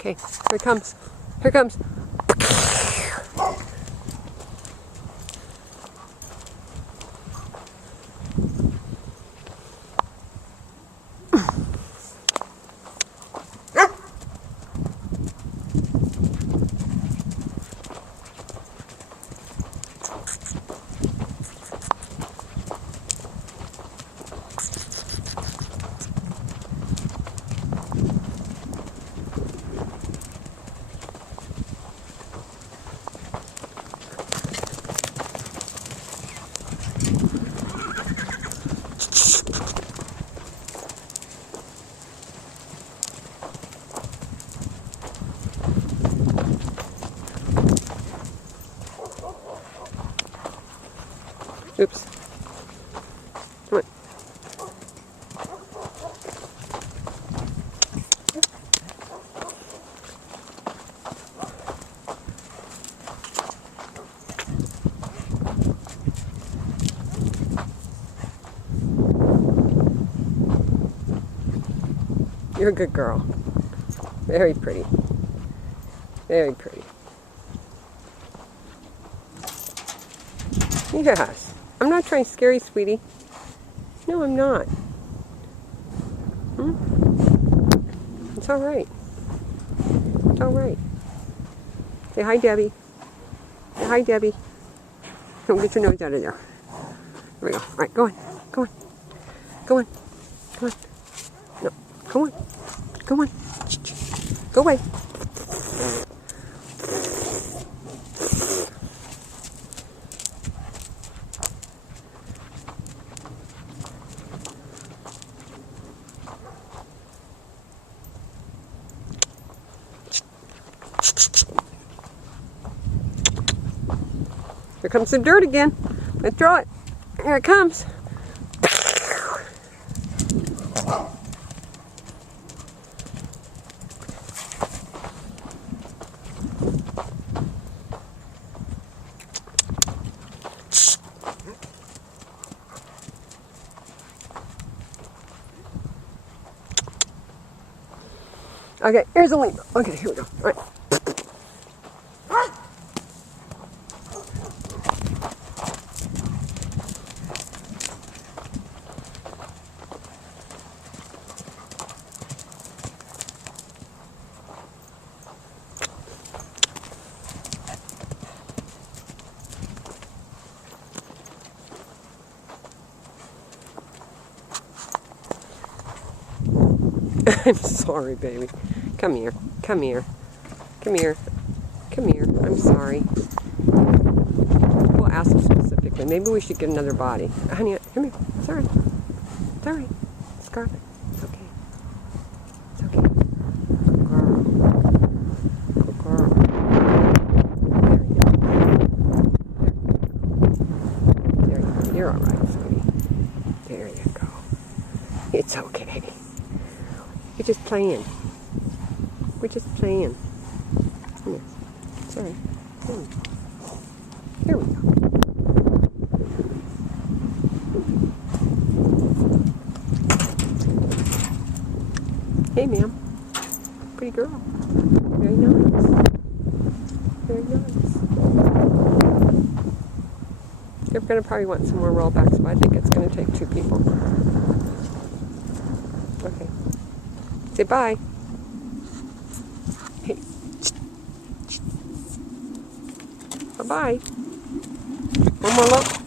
Okay, here it comes. Here it comes. Oops. Come on. You're a good girl. Very pretty. Very pretty. Yes. I'm not trying to scare you, sweetie. No, I'm not. It's all right. It's all right. Say hi, Debbie. Say hi, Debbie. Don't get your nose out of there. There we go. All right, go on. Go on. Go on. Come on. No. Go on. Go on. Go away. Here comes some dirt again. Let's throw it. Here it comes. Okay, here's a leaf. Okay, here we go. All right. I'm sorry, baby. Come here. Come here. Come here. Come here. I'm sorry. We'll ask him specifically. Maybe we should get another body. Honey, come here. It's all right. It's all right. Scarlett. It's okay. It's okay. Good girl. Good girl. There you go. You're all right, sweetie. There you go. It's okay. We're just playing. We're just playing. Come here. Sorry. Here we go. Hey, ma'am. Pretty girl. Very nice. Very nice. They're going to probably want some more rollbacks, but I think it's going to take 2 people. Okay. Say bye. Hey. Bye-bye. One more look.